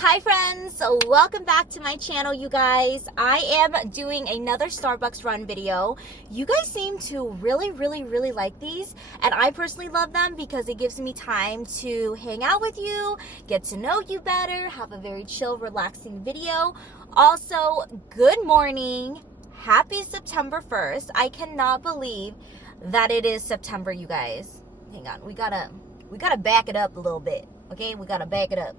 Hi friends, welcome back to my channel, you guys. I am doing another Starbucks run video. You guys seem to really like these, and I personally love them because it gives me time to hang out with you, get to know you better, have a very chill, relaxing video. Also, good morning. Happy September 1st. I cannot believe that it is September, you guys. Hang on, we gotta back it up a little bit. Okay, we gotta back it up.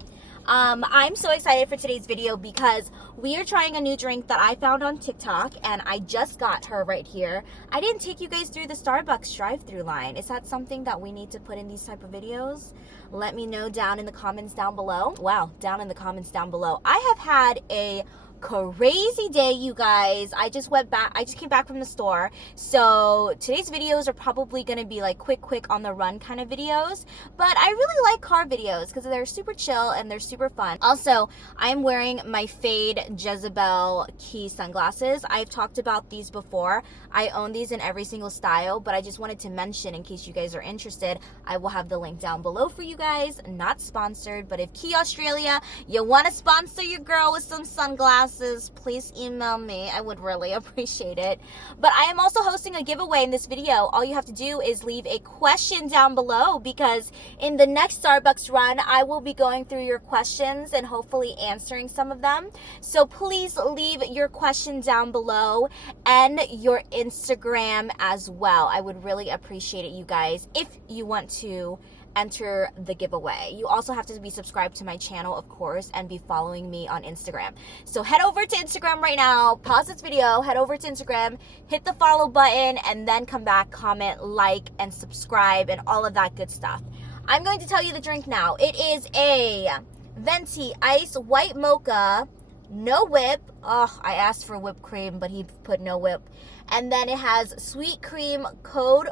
I'm so excited for today's video because we are trying a new drink that I found on TikTok, and I just got her right here. I didn't take you guys through the Starbucks drive-through line. Is that something that we need to put in these type of videos? Let me know down in the comments down below. Wow, down in the comments down below. I have had a crazy day, you guys. I just came back from the store, so today's videos are probably gonna be like quick on the run kind of videos, but I really like car videos because they're super chill and they're super fun. Also, I'm wearing my Fade Jezebel Key sunglasses. I've talked about these before. I own these in every single style, but I just wanted to mention in case you guys are interested, I will have the link down below for you guys. Not sponsored, but if Key Australia, you want to sponsor your girl with some sunglasses, please email me. I would really appreciate it. But I am also hosting a giveaway in this video. All you have to do is leave a question down below, because in the next Starbucks run, I will be going through your questions and hopefully answering some of them. So please leave your question down below and your Instagram as well. I would really appreciate it, you guys, if you want to enter the giveaway. You also have to be subscribed to my channel, of course, and be following me on Instagram. So head over to Instagram right now, pause this video, head over to Instagram, hit the follow button, and then come back, comment, like, and subscribe, and all of that good stuff. I'm going to tell you the drink now. It is a venti ice white mocha, no whip. Oh, I asked for whipped cream, but he put no whip. And then it has sweet cream cold,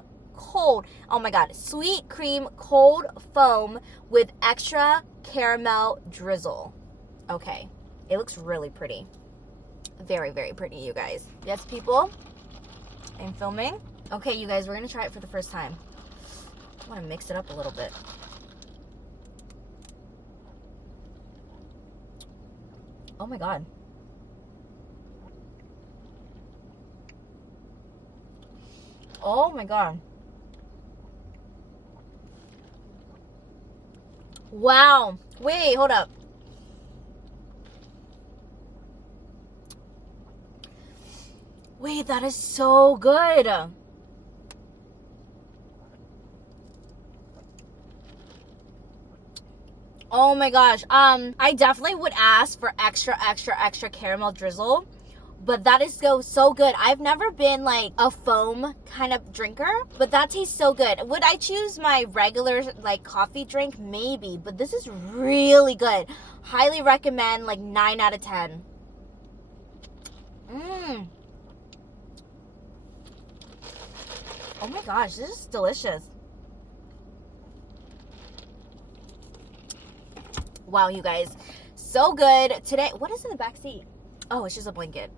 oh my god, sweet cream cold foam with extra caramel drizzle. Okay, it looks really pretty. Very pretty, you guys. Yes, people, I'm filming. Okay, you guys, we're gonna try it for the first time. I want to mix it up a little bit. Oh my god. Oh my god. Wow. Wait, hold up. Wait, that is so good. Oh my gosh. I definitely would ask for extra caramel drizzle. But that is so good. I've never been like a foam kind of drinker, but that tastes so good. Would I choose my regular like coffee drink? Maybe, but this is really good. Highly recommend, like 9 out of 10. Oh my gosh, this is delicious. Wow, you guys, so good. Today, what is in the back seat? Oh, it's just a blanket.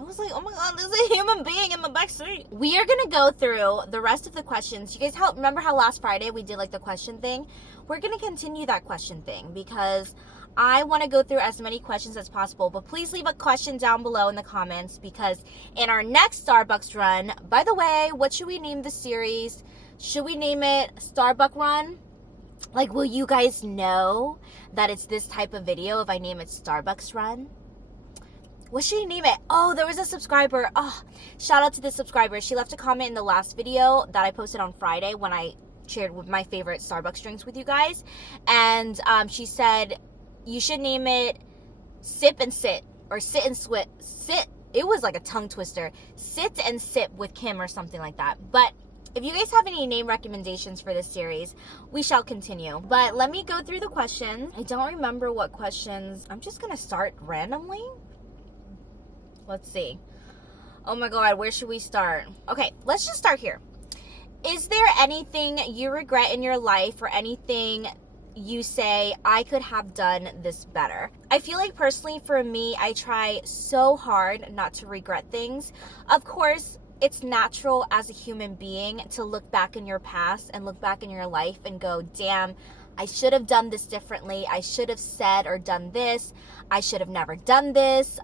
I was like, oh my god, there's a human being in the back seat. We are gonna go through the rest of the questions. You guys remember how last Friday we did like the question thing? We're gonna continue that question thing because I want to go through as many questions as possible. But please leave a question down below in the comments, because in our next Starbucks run, by the way, what should we name the series? Should we name it Starbucks Run? Like, will you guys know that it's this type of video if I name it Starbucks Run? What should you name it? Oh, there was a subscriber. Oh, shout out to the subscriber. She left a comment in the last video that I posted on Friday when I shared with my favorite Starbucks drinks with you guys. And she said, you should name it Sip and Sit, or Sit and Sit. It was like a tongue twister. Sit and Sip with Kim or something like that. But if you guys have any name recommendations for this series, we shall continue. But let me go through the questions. I don't remember what questions. I'm just going to start randomly. Let's see. Oh my god, where should we start? Okay, let's just start here. Is there anything you regret in your life, or anything you say, I could have done this better? I feel like personally for me, I try so hard not to regret things. Of course, it's natural as a human being to look back in your past and look back in your life and go, damn, I should have done this differently. I should have said or done this. I should have never done this.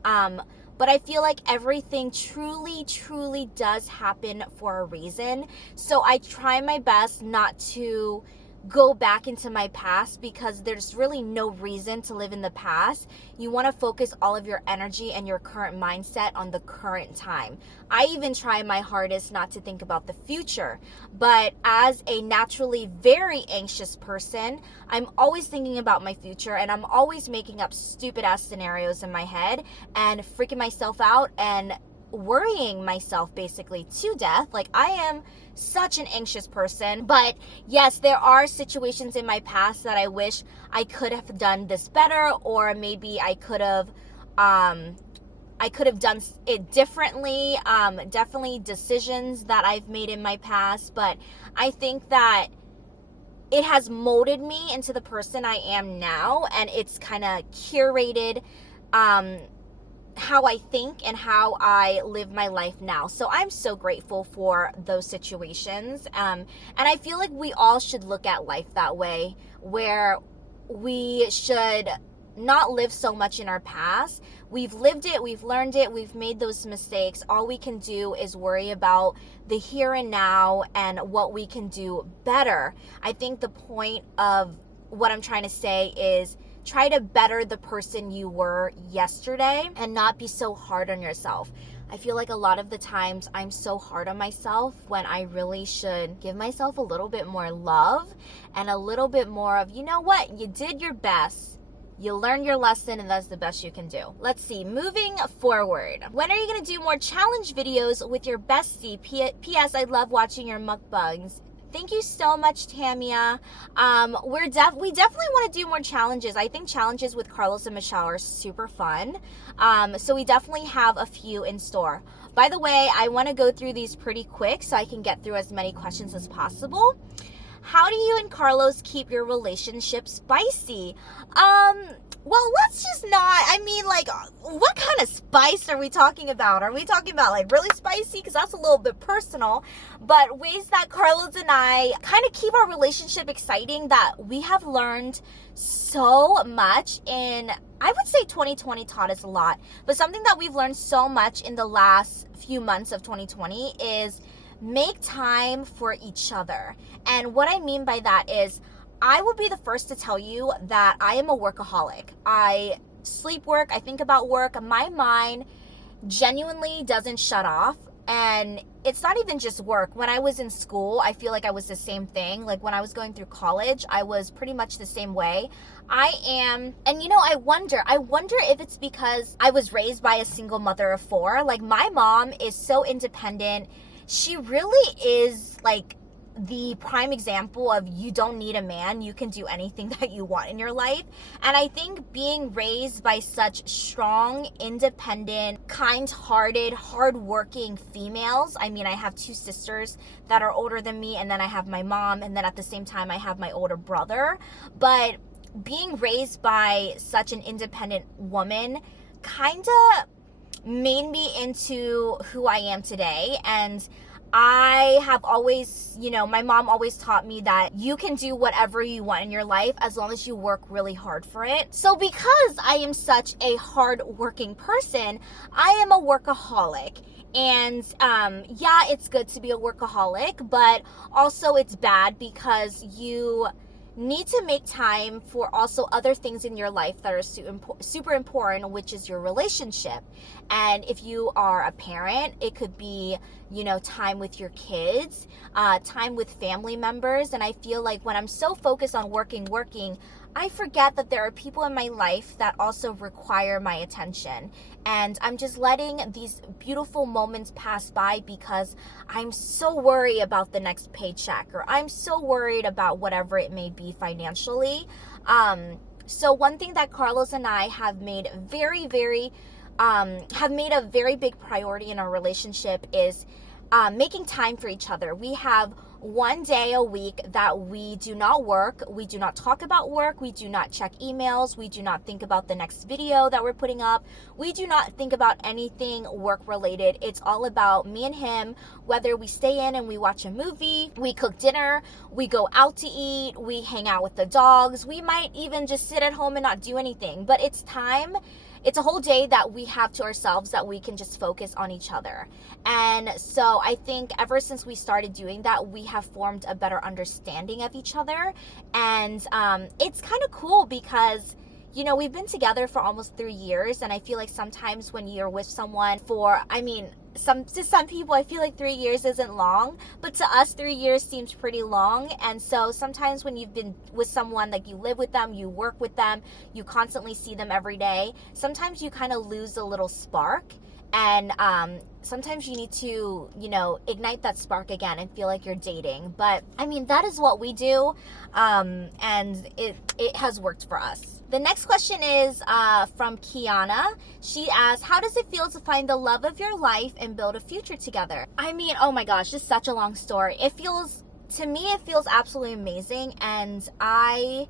But I feel like everything truly, truly does happen for a reason. So I try my best not to go back into my past, because there's really no reason to live in the past. You want to focus all of your energy and your current mindset on the current time. I even try my hardest not to think about the future, but as a naturally very anxious person, I'm always thinking about my future, and I'm always making up stupid ass scenarios in my head and freaking myself out and worrying myself basically to death. Like, I am such an anxious person. But yes, there are situations in my past that I wish I could have done this better, or maybe I could have done it differently. Definitely decisions that I've made in my past, but I think that it has molded me into the person I am now, and it's kind of curated how I think and how I live my life now. So I'm so grateful for those situations. And I feel like we all should look at life that way, where we should not live so much in our past. We've lived it, we've learned it, we've made those mistakes. All we can do is worry about the here and now and what we can do better. I think the point of what I'm trying to say is, try to better the person you were yesterday and not be so hard on yourself. I feel like a lot of the times I'm so hard on myself when I really should give myself a little bit more love and a little bit more of, you know what, you did your best. You learned your lesson, and that's the best you can do. Let's see, moving forward. When are you going to do more challenge videos with your bestie? P.S. I love watching your mukbangs. Thank you so much, Tamia. We definitely want to do more challenges. I think challenges with Carlos and Michelle are super fun. So we definitely have a few in store. By the way, I want to go through these pretty quick so I can get through as many questions as possible. How do you and Carlos keep your relationship spicy? Well, let's just not, I mean, like, what kind of spice are we talking about? Are we talking about, like, really spicy? Because that's a little bit personal. But ways that Carlos and I kind of keep our relationship exciting, that we have learned so much in, I would say 2020 taught us a lot. But something that we've learned so much in the last few months of 2020 is make time for each other. And what I mean by that is, I will be the first to tell you that I am a workaholic. I sleep work, I think about work. My mind genuinely doesn't shut off. And it's not even just work. When I was in school, I feel like I was the same thing. Like when I was going through college, I was pretty much the same way. And you know, I wonder if it's because I was raised by a single mother of 4. Like, my mom is so independent. She really is like the prime example of, you don't need a man, you can do anything that you want in your life. And I think being raised by such strong, independent, kind-hearted, hardworking females, I mean, I have 2 sisters that are older than me, and then I have my mom, and then at the same time I have my older brother. But being raised by such an independent woman kind of made me into who I am today. And I have always, you know, my mom always taught me that you can do whatever you want in your life as long as you work really hard for it. So because I am such a hard-working person, I am a workaholic. And yeah, it's good to be a workaholic, but also it's bad because you need to make time for also other things in your life that are super important, which is your relationship. And if you are a parent, it could be, you know, time with your kids, time with family members. And I feel like when I'm so focused on working, I forget that there are people in my life that also require my attention. And I'm just letting these beautiful moments pass by because I'm so worried about the next paycheck, or I'm so worried about whatever it may be financially. So one thing that Carlos and I have made a very big priority in our relationship is making time for each other. We have one day a week that we do not work, we do not talk about work, we do not check emails, we do not think about the next video that we're putting up, we do not think about anything work related. It's all about me and him, whether we stay in and we watch a movie, we cook dinner, we go out to eat, we hang out with the dogs, we might even just sit at home and not do anything. But it's time, it's a whole day that we have to ourselves that we can just focus on each other. And so I think ever since we started doing that, we have formed a better understanding of each other. And it's kind of cool because, you know, we've been together for almost 3 years, and I feel like sometimes when you're with someone for, I mean, to some people, I feel like 3 years isn't long, but to us, 3 years seems pretty long. And so sometimes when you've been with someone, like you live with them, you work with them, you constantly see them every day, sometimes you kind of lose a little spark. And sometimes you need to, you know, ignite that spark again and feel like you're dating. But I mean, that is what we do, and it has worked for us. The next question is from Kiana. She asks, how does it feel to find the love of your life and build a future together? I mean, oh my gosh, just such a long story. To me, it feels absolutely amazing. And I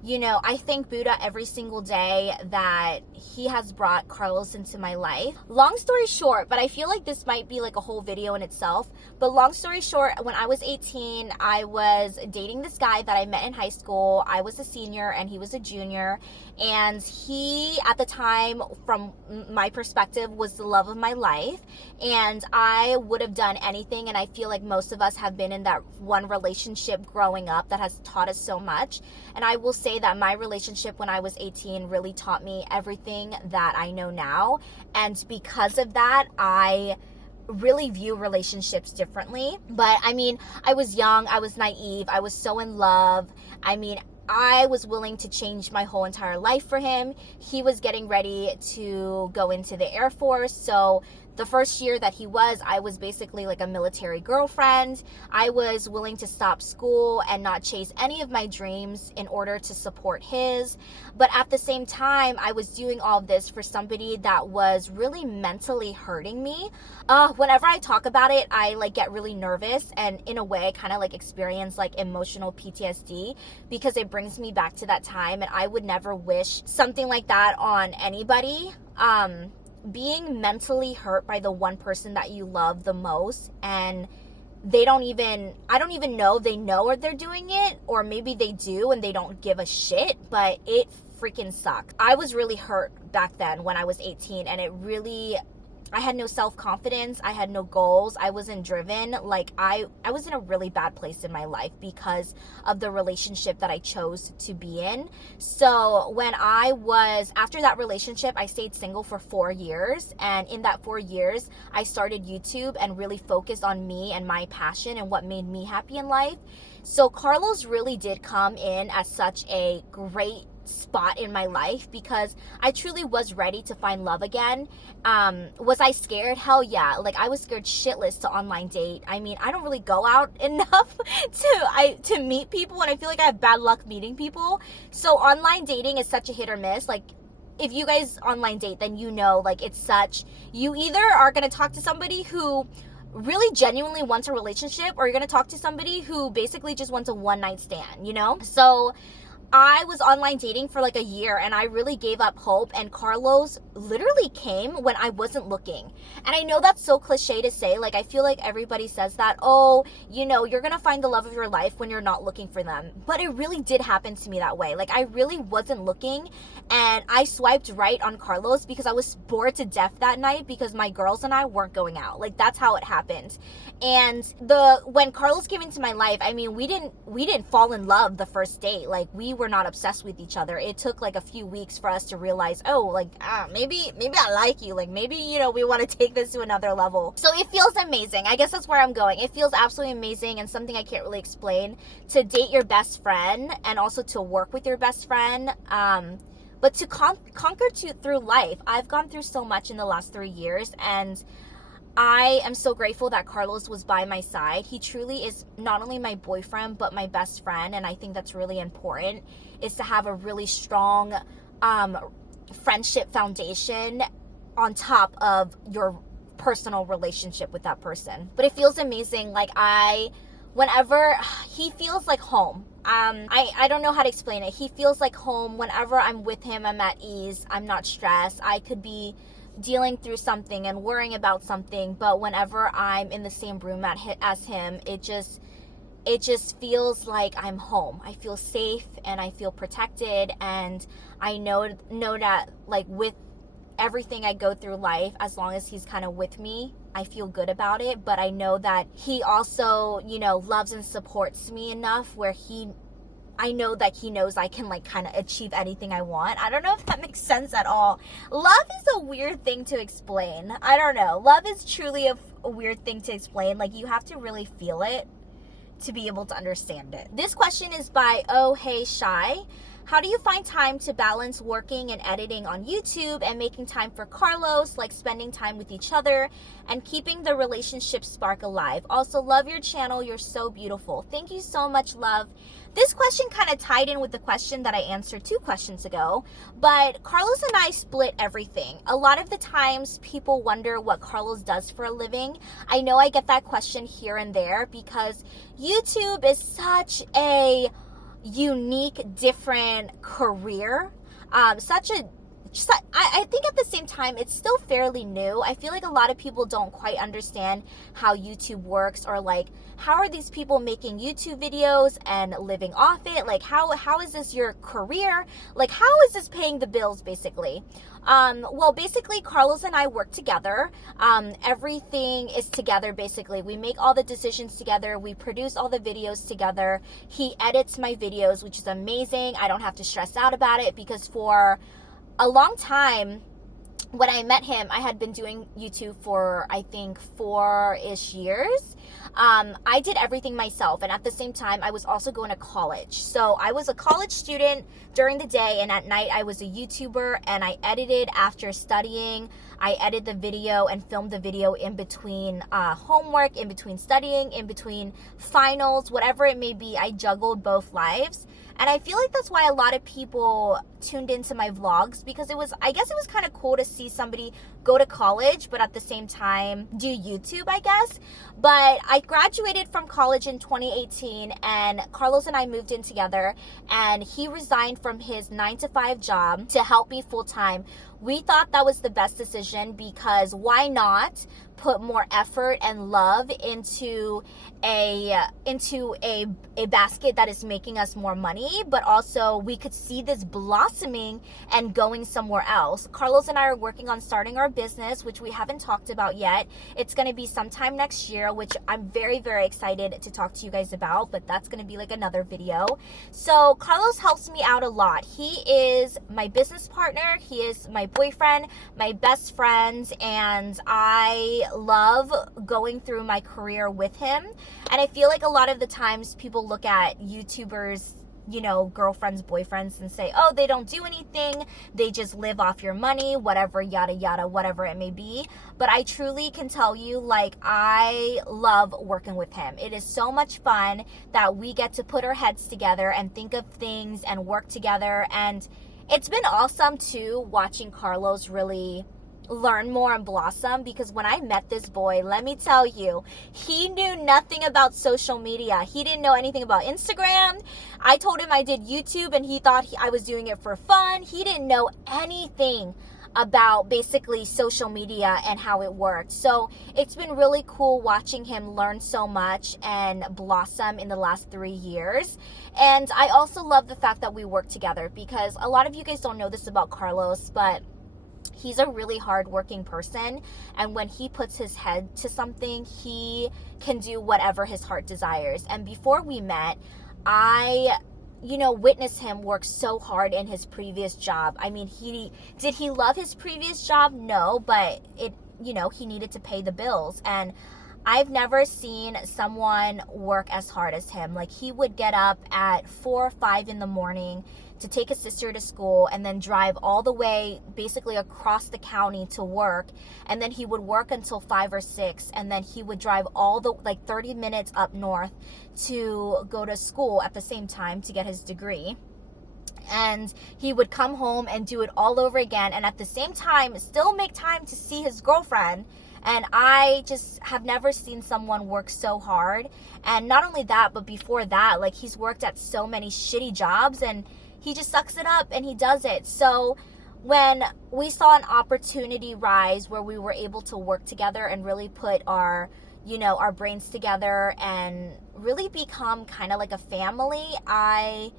thank Buddha every single day that he has brought Carlos into my life. Long story short, but I feel like this might be like a whole video in itself. But long story short, when I was 18, I was dating this guy that I met in high school. I was a senior and he was a junior. And he, at the time, from my perspective, was the love of my life. And I would have done anything. And I feel like most of us have been in that one relationship growing up that has taught us so much. And I will say that my relationship when I was 18 really taught me everything that I know now. And because of that, I really view relationships differently. But I mean, I was young, I was naive, I was so in love. I mean, I was willing to change my whole entire life for him. He was getting ready to go into the Air Force. So the first year that I was basically like a military girlfriend. I was willing to stop school and not chase any of my dreams in order to support his. But at the same time, I was doing all of this for somebody that was really mentally hurting me. Whenever I talk about it, I like get really nervous, and in a way, kind of like experience like emotional PTSD because it brings me back to that time, and I would never wish something like that on anybody. Being mentally hurt by the one person that you love the most, and I don't even know if they know or they're doing it, or maybe they do and they don't give a shit, but it freaking sucked. I was really hurt back then when I was 18, and I had no self-confidence, I had no goals, I wasn't driven. Like I was in a really bad place in my life because of the relationship that I chose to be in. So after that relationship, I stayed single for 4 years, and in that 4 years, I started YouTube and really focused on me and my passion and what made me happy in life. So Carlos really did come in as such a great spot in my life because I truly was ready to find love again. Was I scared? Hell yeah. Like I was scared shitless to online date. I mean, I don't really go out enough to meet people, and I feel like I have bad luck meeting people. So online dating is such a hit or miss. Like if you guys online date, then you know, like you either are going to talk to somebody who really genuinely wants a relationship, or you're going to talk to somebody who basically just wants a one night stand, you know? So I was online dating for like a year, and I really gave up hope, and Carlos literally came when I wasn't looking. And I know that's so cliche to say, like I feel like everybody says that, oh, you know, you're gonna find the love of your life when you're not looking for them. But it really did happen to me that way. Like I really wasn't looking, and I swiped right on Carlos because I was bored to death that night because my girls and I weren't going out. Like that's how it happened. And when Carlos came into my life, I mean, we didn't fall in love the first date. Like we were not obsessed with each other. It took like a few weeks for us to realize, oh, like maybe I like you, like maybe, you know, we want to take this to another level. So it feels amazing. I guess that's where I'm going. It feels absolutely amazing, and something I can't really explain, to date your best friend and also to work with your best friend, but to conquer through life. I've gone through so much in the last 3 years, and I am so grateful that Carlos was by my side. He truly is not only my boyfriend, but my best friend. And I think that's really important, is to have a really strong friendship foundation on top of your personal relationship with that person. But it feels amazing. Like I whenever he feels like home. I don't know how to explain it. He feels like home. Whenever I'm with him, I'm at ease. I'm not stressed. I could be dealing through something and worrying about something, but whenever I'm in the same room as him, it just feels like I'm home. I feel safe and I feel protected, and I know that, like, with everything I go through life, as long as he's kind of with me, I feel good about it. But I know that he also, you know, loves and supports me enough where I know that he knows I can, like, kind of achieve anything I want. I don't know if that makes sense at all. Love is a weird thing to explain. I don't know. Love is truly a weird thing to explain. Like, you have to really feel it to be able to understand it. This question is by Oh Hey Shy. How do you find time to balance working and editing on YouTube and making time for Carlos, like spending time with each other and keeping the relationship spark alive? Also, love your channel. You're so beautiful. Thank you so much, love. This question kind of tied in with the question that I answered 2 questions ago, but Carlos and I split everything. A lot of the times people wonder what Carlos does for a living. I know I get that question here and there because YouTube is such a unique, different career. I think at the same time, it's still fairly new. I feel like a lot of people don't quite understand how YouTube works, or like, how are these people making YouTube videos and living off it? Like, how is this your career? Like, how is this paying the bills, basically? Well, basically, Carlos and I work together. Everything is together, basically. We make all the decisions together. We produce all the videos together. He edits my videos, which is amazing. I don't have to stress out about it, because for a long time, when I met him, I had been doing YouTube for, I think, 4-ish years. I did everything myself, and at the same time, I was also going to college. So I was a college student during the day, and at night, I was a YouTuber, and I edited after studying. I edited the video and filmed the video in between homework, in between studying, in between finals, whatever it may be. I juggled both lives. And I feel like that's why a lot of people tuned into my vlogs, because I guess it was kind of cool to see somebody go to college, but at the same time do YouTube, I guess. But I graduated from college in 2018, and Carlos and I moved in together, and he resigned from his 9-to-5 job to help me full time. We thought that was the best decision, because why not put more effort and love into a basket that is making us more money, but also we could see this blossoming and going somewhere else. Carlos and I are working on starting our business, which we haven't talked about yet. It's going to be sometime next year, which I'm very, very excited to talk to you guys about, but that's going to be like another video. So Carlos helps me out a lot. He is my business partner. He is my boyfriend, my best friend, and I love going through my career with him. And I feel like a lot of the times people look at YouTubers, you know, girlfriends, boyfriends, and say, oh, they don't do anything, they just live off your money, whatever, yada yada, whatever it may be. But I truly can tell you, like, I love working with him. It is so much fun that we get to put our heads together and think of things and work together. And it's been awesome too, watching Carlos really learn more and blossom, because when I met this boy, let me tell you, he knew nothing about social media. He didn't know anything about Instagram. I told him I did YouTube, and he thought I was doing it for fun. He didn't know anything about basically social media and how it worked. So it's been really cool watching him learn so much and blossom in the last 3 years. And I also love the fact that we work together, because a lot of you guys don't know this about Carlos, but he's a really hardworking person, and when he puts his head to something, he can do whatever his heart desires. And before we met, I witnessed him work so hard in his previous job. I mean, did he love his previous job? No, but he needed to pay the bills. And I've never seen someone work as hard as him. Like, he would get up at 4 or 5 in the morning to take his sister to school, and then drive all the way basically across the county to work. And then he would work until 5 or 6, and then he would drive all the 30 minutes up north to go to school at the same time to get his degree. And he would come home and do it all over again, and at the same time still make time to see his girlfriend And I just have never seen someone work so hard. And not only that, but before that, like, he's worked at so many shitty jobs and he just sucks it up and he does it. So when we saw an opportunity rise where we were able to work together and really put our, you know, our brains together and really become kind of like a family, I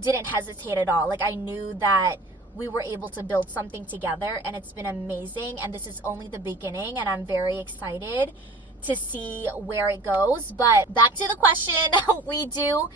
didn't hesitate at all. Like, I knew that we were able to build something together, and it's been amazing, and this is only the beginning, and I'm very excited to see where it goes. But back to the question, we do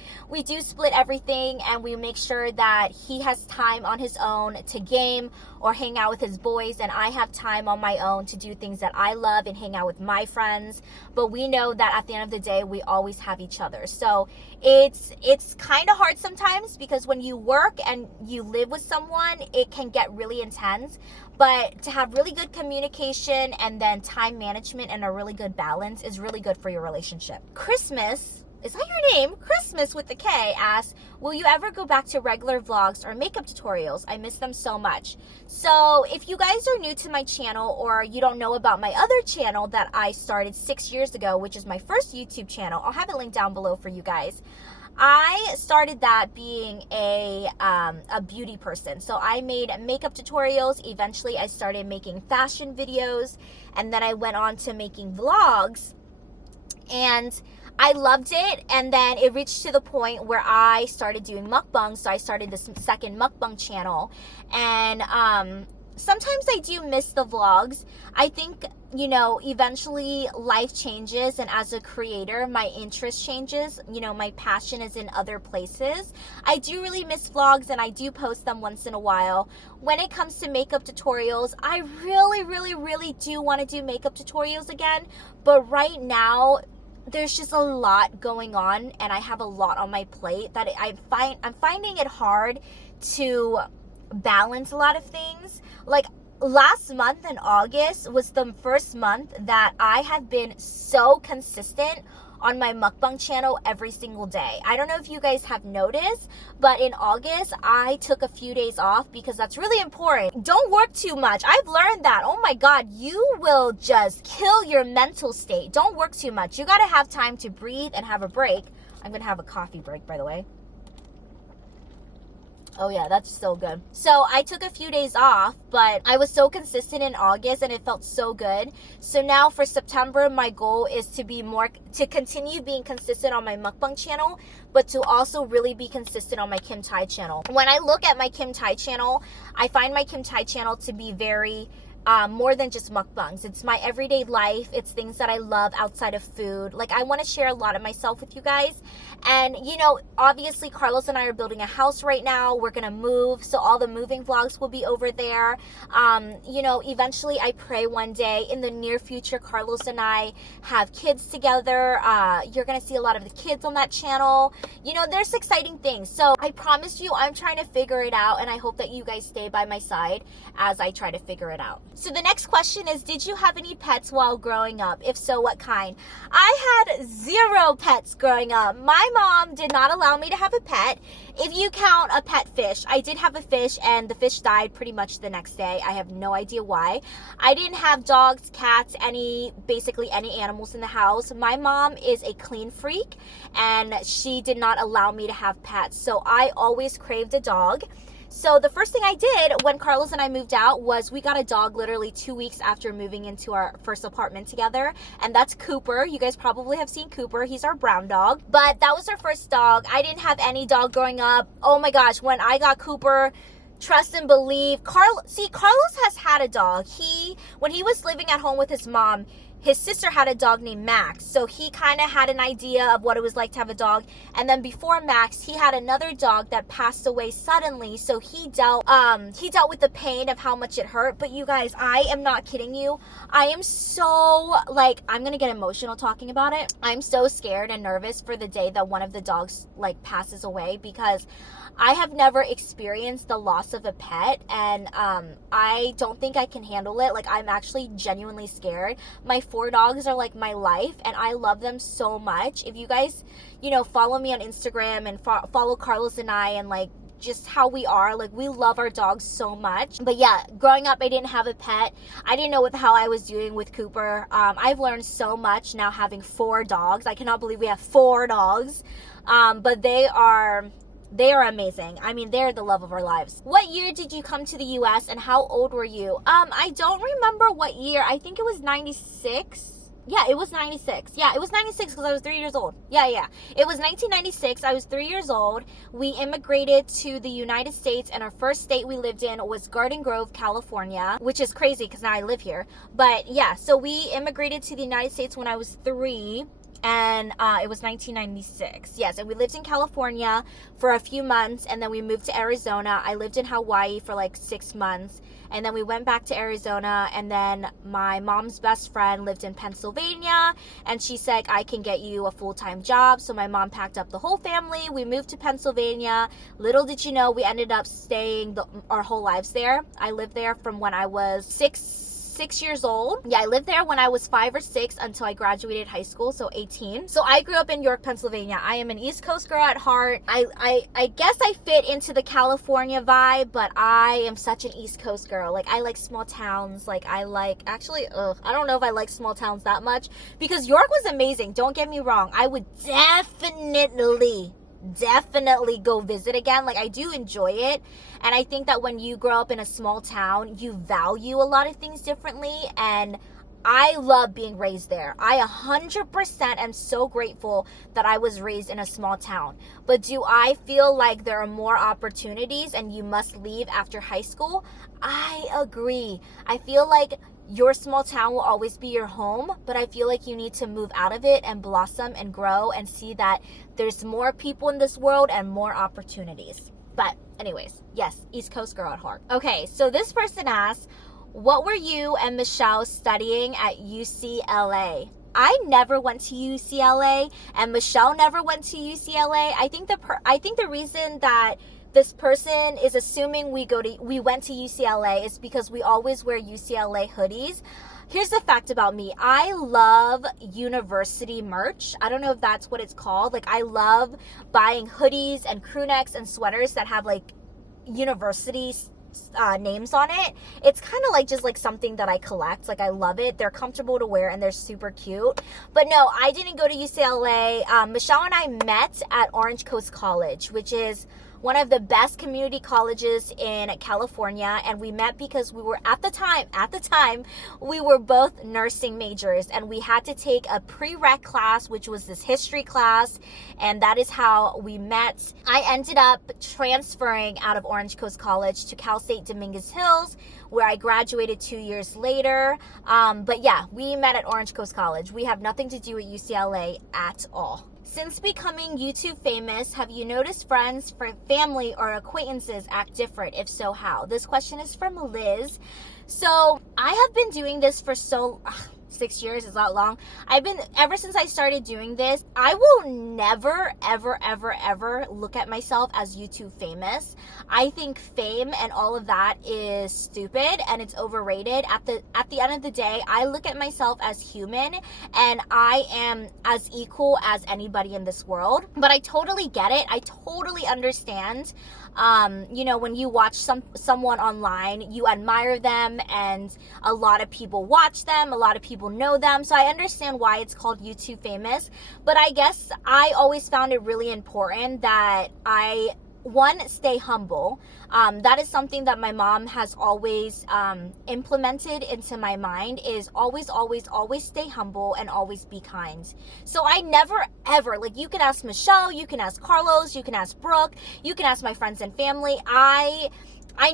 split everything, and we make sure that he has time on his own to game or hang out with his boys, and I have time on my own to do things that I love and hang out with my friends. But we know that at the end of the day, we always have each other. So it's kind of hard sometimes, because when you work and you live with someone, it can get really intense. But to have really good communication and then time management and a really good balance is really good for your relationship. Christmas, is that your name? Christmas with the K asks, will you ever go back to regular vlogs or makeup tutorials? I miss them so much. So if you guys are new to my channel, or you don't know about my other channel that I started 6 years ago, which is my first YouTube channel, I'll have it linked down below for you guys. I started that being a beauty person. So I made makeup tutorials. Eventually I started making fashion videos, and then I went on to making vlogs, and I loved it. And then it reached to the point where I started doing mukbangs. So I started this second mukbang channel, and sometimes I do miss the vlogs. I think, you know, eventually life changes, and as a creator, my interest changes. You know, my passion is in other places. I do really miss vlogs, and I do post them once in a while. When it comes to makeup tutorials, I really do want to do makeup tutorials again, but right now there's just a lot going on, and I have a lot on my plate that I'm finding it hard to balance a lot of things. Like, last month in August was the first month that I have been so consistent on my mukbang channel every single day. I don't know if you guys have noticed, but in August, I took a few days off because that's really important. Don't work too much. I've learned that. Oh my God, you will just kill your mental state. Don't work too much. You gotta have time to breathe and have a break. I'm gonna have a coffee break, by the way. Oh yeah, that's so good. So I took a few days off, but I was so consistent in August and it felt so good. So now for September, my goal is to continue being consistent on my mukbang channel, but to also really be consistent on my Kim Tai channel. When I look at my Kim Tai channel, I find my Kim Tai channel to be very more than just mukbangs. It's my everyday life. It's things that I love outside of food. Like, I want to share a lot of myself with you guys. And, you know, obviously Carlos and I are building a house right now. We're going to move. So all the moving vlogs will be over there. You know, eventually I pray one day in the near future, Carlos and I have kids together. You're going to see a lot of the kids on that channel. You know, there's exciting things. So I promise you, I'm trying to figure it out. And I hope that you guys stay by my side as I try to figure it out. So the next question is, did you have any pets while growing up? If so, what kind? I had 0 pets growing up. My mom did not allow me to have a pet. If you count a pet fish, I did have a fish, and the fish died pretty much the next day. I have no idea why. I didn't have dogs, cats, basically any animals in the house. My mom is a clean freak, and she did not allow me to have pets. So I always craved a dog. So the first thing I did when Carlos and I moved out was we got a dog literally 2 weeks after moving into our first apartment together. And that's Cooper. You guys probably have seen Cooper. He's our brown dog. But that was our first dog. I didn't have any dog growing up. Oh my gosh, when I got Cooper, trust and believe. Carlos has had a dog. When he was living at home with his mom, his sister had a dog named Max, so he kind of had an idea of what it was like to have a dog. And then before Max, he had another dog that passed away suddenly, so he dealt with the pain of how much it hurt. But you guys, I am not kidding you. I am so, like, I'm gonna get emotional talking about it. I'm so scared and nervous for the day that one of the dogs, like, passes away, because I have never experienced the loss of a pet, and I don't think I can handle it. Like, I'm actually genuinely scared. My 4 dogs are like my life, and I love them so much. If you guys, you know, follow me on Instagram and follow Carlos and I, and like just how we are. Like, we love our dogs so much. But yeah, growing up, I didn't have a pet. I didn't know how I was doing with Cooper. I've learned so much now having 4 dogs. I cannot believe we have 4 dogs. But they are amazing. I mean, they're the love of our lives. What year did you come to the US and how old were you? I don't remember what year. I think it was 96. Yeah, it was 96. Yeah, it was 96 because I was 3 years old. Yeah. It was 1996. I was 3 years old. We immigrated to the United States, and our first state we lived in was Garden Grove, California, which is crazy because now I live here. But yeah, so we immigrated to the United States when I was 3. And it was 1996. Yes, and we lived in California for a few months, and then we moved to Arizona. I lived in Hawaii for like 6 months, and then we went back to Arizona, and then my mom's best friend lived in Pennsylvania, and she said, I can get you a full-time job. So my mom packed up the whole family. We moved to Pennsylvania. Little did you know, we ended up staying our whole lives there. I lived there from when I was 6 years old. Yeah, I lived there when I was 5 or 6 until I graduated high school, so 18. So I grew up in York, Pennsylvania. I am an East Coast girl at heart. I guess I fit into the California vibe, but I am such an East Coast girl. Like, I like small towns. Like, I don't know if I like small towns that much, because York was amazing. Don't get me wrong. I would definitely go visit again. Like, I do enjoy it, and I think that when you grow up in a small town, you value a lot of things differently, and I love being raised there. I 100% am so grateful that I was raised in a small town. But do I feel like there are more opportunities and you must leave after high school? I agree. I feel like your small town will always be your home, but I feel like you need to move out of it and blossom and grow and see that there's more people in this world and more opportunities. But anyways, yes, East Coast girl at heart. Okay, so this person asks, what were you and Michelle studying at UCLA? I never went to UCLA, and Michelle never went to UCLA. I think the reason that this person is assuming we went to UCLA is because we always wear UCLA hoodies. Here's the fact about me. I love university merch. I don't know if that's what it's called. Like, I love buying hoodies and crew necks and sweaters that have like university names on it. It's kind of like just like something that I collect. Like, I love it. They're comfortable to wear and they're super cute. But no, I didn't go to UCLA. Michelle and I met at Orange Coast College, which is one of the best community colleges in California, and we met because we were at the time we were both nursing majors, and we had to take a prereq class, which was this history class, and that is how we met. I ended up transferring out of Orange Coast College to Cal State Dominguez Hills, where I graduated 2 years later. But yeah, we met at Orange Coast College. We have nothing to do with UCLA at all. Since becoming YouTube famous, have you noticed friends, family, or acquaintances act different? If so, how? This question is from Liz. So I have been doing this for 6 years is not long. Ever since I started doing this, I will never, ever look at myself as YouTube famous. I think fame and all of that is stupid and it's overrated. At the end of the day, I look at myself as human, and I am as equal as anybody in this world. But I totally get it. I totally understand. When you watch someone online, you admire them, and a lot of people watch them, a lot of people know them, so I understand why it's called YouTube famous. But I guess I always found it really important that I stay humble. That is something that my mom has always implemented into my mind, is always stay humble and always be kind. So I never ever, like, you can ask Michelle, you can ask Carlos, you can ask Brooke, you can ask my friends and family. I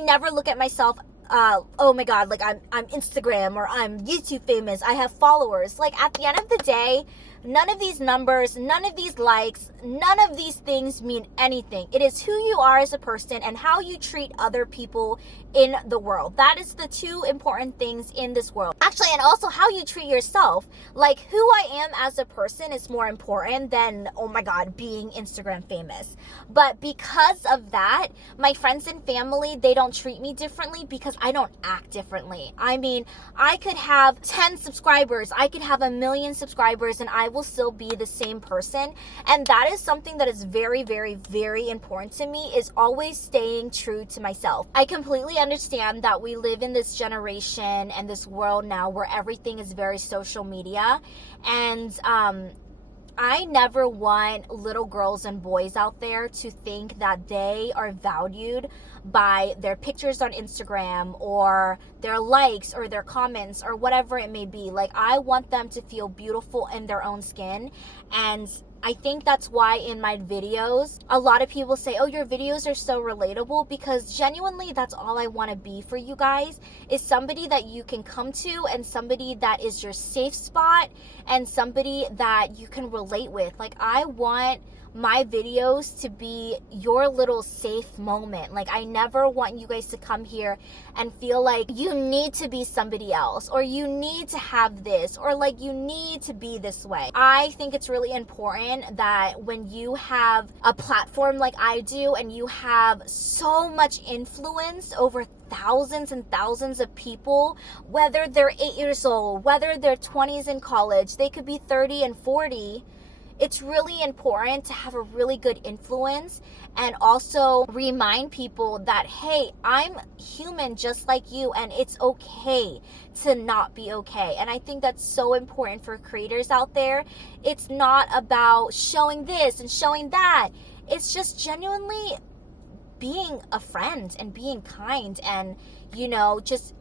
never look at myself, oh my god, like I'm Instagram or I'm YouTube famous, I have followers. Like, at the end of the day, none of these numbers, none of these likes, none of these things mean anything. It is who you are as a person and how you treat other people in the world. That is the two important things in this world. Actually, and also how you treat yourself. Like, who I am as a person is more important than, oh my god, being Instagram famous. But because of that, my friends and family, they don't treat me differently because I don't act differently. I mean, I could have 10 subscribers, I could have 1 million subscribers, and I I will still be the same person. And that is something that is very, very, very important to me, is always staying true to myself. I completely understand that we live in this generation and this world now where everything is very social media. And I never want little girls and boys out there to think that they are valued by their pictures on Instagram or their likes or their comments or whatever it may be. Like, I want them to feel beautiful in their own skin. And I think that's why in my videos, a lot of people say, oh, your videos are so relatable, because genuinely that's all I want to be for you guys, is somebody that you can come to and somebody that is your safe spot and somebody that you can relate with. Like, I want my videos to be your little safe moment. Like, I never want you guys to come here and feel like you need to be somebody else, or you need to have this, or like you need to be this way. I think it's really important that when you have a platform like I do, and you have so much influence over thousands and thousands of people, whether they're 8 years old, whether they're 20s in college, they could be 30 and 40, it's really important to have a really good influence and also remind people that, hey, I'm human just like you, and it's okay to not be okay. And I think that's so important for creators out there. It's not about showing this and showing that. It's just genuinely being a friend and being kind and, you know, just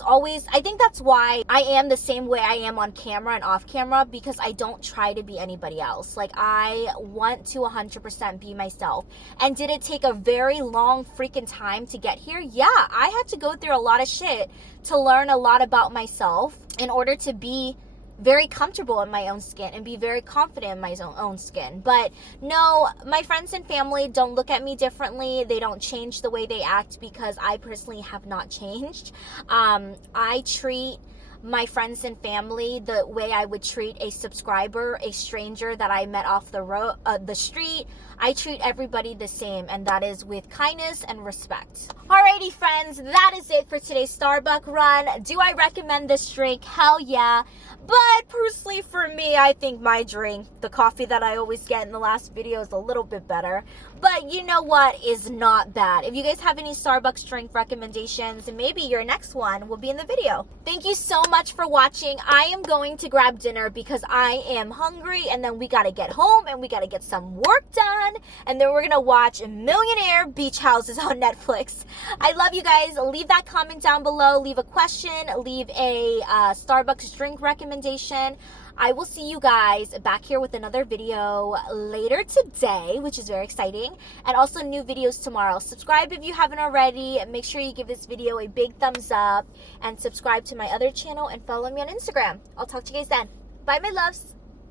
always, I think that's why I am the same way I am on camera and off camera, because I don't try to be anybody else. Like, I want to 100% be myself. And did it take a very long freaking time to get here? Yeah, I had to go through a lot of shit to learn a lot about myself in order to be very comfortable in my own skin and be very confident in my own skin. But no, my friends and family don't look at me differently. They don't change the way they act, because I personally have not changed. I treat my friends and family the way I would treat a subscriber, a stranger that I met off the street. I treat everybody the same, and that is with kindness and respect. Alrighty, friends, that is it for today's Starbucks run. Do I recommend this drink? Hell yeah. But personally for me, I think my drink, the coffee that I always get in the last video, is a little bit better. But you know what is not bad? If you guys have any Starbucks drink recommendations, maybe your next one will be in the video. Thank you so much for watching. I am going to grab dinner because I am hungry, and then we gotta get home and we gotta get some work done, and then we're gonna watch Millionaire Beach Houses on Netflix. I love you guys. Leave that comment down below. Leave a question. Leave a Starbucks drink recommendation. I will see you guys back here with another video later today, which is very exciting, and also new videos tomorrow. Subscribe if you haven't already. Make sure you give this video a big thumbs up and subscribe to my other channel and follow me on Instagram. I'll talk to you guys then. Bye, my loves.